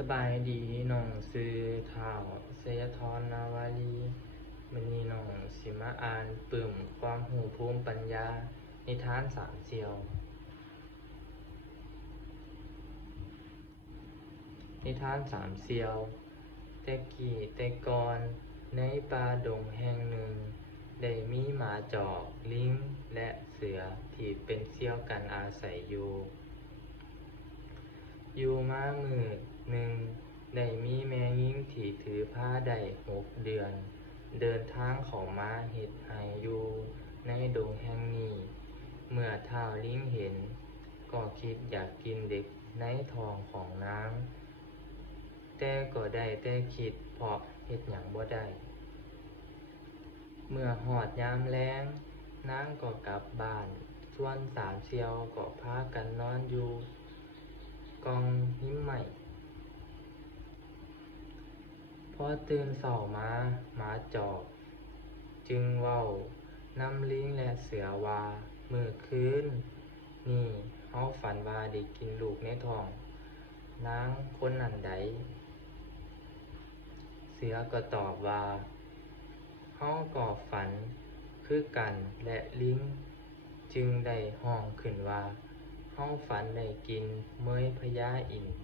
สบายดีน้องซื้อข่าวเสยธรนาวารีมื้อนี้น้องสิมาอ่านปึ้มความรู้ภูมิปัญญานิทานสามเสียวนิทานสามเสียวแต่กี้แต่ก่อนในป่าดงแห่งหนึ่งได้มีหมาจอกลิงและเสือที่เป็นเสี่ยวกันอาศัยอยู่มามื้อหนึ่งได้มีแม่หญิงที่ถือผ้าได้6 เดือนเดินทางเข้ามาเฮ็ดไร่อยู่ในดงแห่งนี้เมื่อท้าวลิงเห็นก็คิดอยากกินเด็กในท้องของนางแต่ก็ได้แต่คิดเพราะเฮ็ดหยังบ่ได้เมื่อฮอดยามแลงนางก็กลับบ้านส่วนสามเสี่ยวก็พากันนอนอยู่กองหิมไม้พอตื่นเช้ามาหมาจอกจึงเว้านำลิงและเสือว่ามื้อคืนนี้เราฝันว่าได้กินลูกในท้องนางคนนั้นใดเสือก็ตอบว่าเราก็ฝันคือกันและลิงจึงได้ร้องขึ้นว่าเราฝันได้กินเมยพญาอินทร์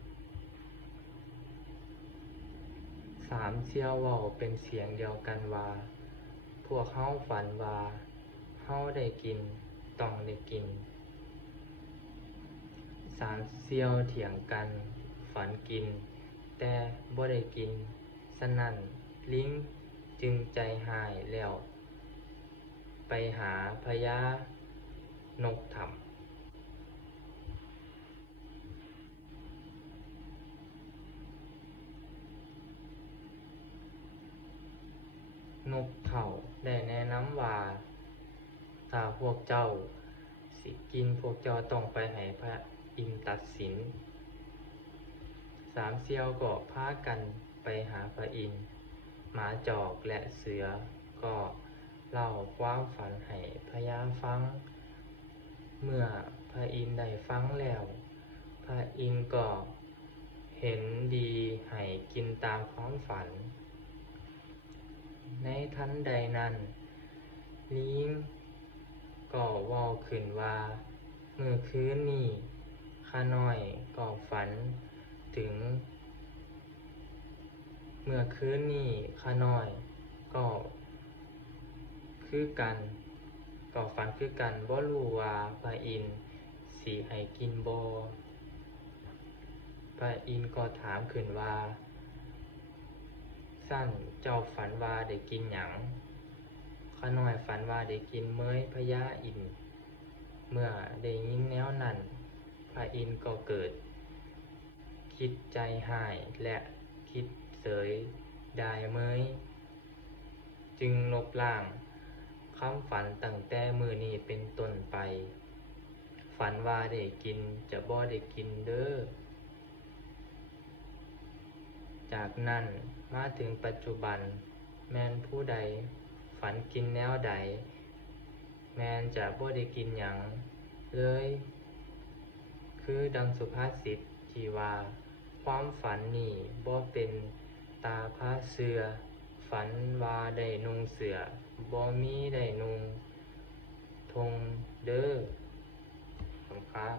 สามเสี่ยวเว้าเป็นเสียงเดียวกันว่าพวกเราฝันว่าเราได้กินต้องได้กินสามเสี่ยวเถียงกันฝันกินแต่บ่ได้กินฉะนั้นลิงจึงใจร้ายแล้วไปหาพญานกถ้ำนกเฒ่าได้แนะนำว่าถ้าพวกเจ้าสิกินพวกเจ้าต้องไปให้พระอินทร์ตัดสินสามเสี่ยวก็พากันไปหาพระอินทร์หมาจอกและเสือก็เล่าความฝันให้พญาฟังเมื่อพระอินทร์ได้ฟังแล้วพระอินทร์ก็เห็นดีให้กินตามความฝันในทันใดนั้นลิงก็เว้าขึ้นว่ามื้อคืนนี้ข้าน้อยก็ฝันถึงเมื่อคืนนี้ข้าน้อยก็คือกันก็ฝันคือกันบ่รู้ว่าพระอินทร์สิให้กินบ่พระอินทร์ก็ถามขึ้นว่าซั้นเจ้าฝันว่าได้กินหยังข้าน้อยฝันว่าได้กินเมยพญาอินทร์เมื่อได้ยินแนวนั้นพระอินทร์ก็เกิดคิดใจร้ายและคิดเสยดายเมยจึงลบล้างคำฝันตั้งแต่มื้อนี้เป็นต้นไปฝันว่าได้กินจะบ่ได้กินเด้อจากนั้นมาถึงปัจจุบันแม่นผู้ใดฝันกินแนวใดแม่นจะบ่ได้กินหยังเลยคือดังสุภาษิตที่ว่าความฝันนี่บ่เป็นตาพระเสือฝันว่าได้นุ่งเสื้อบ่มีได้นุ่งธงเด้อขอบคุณครับ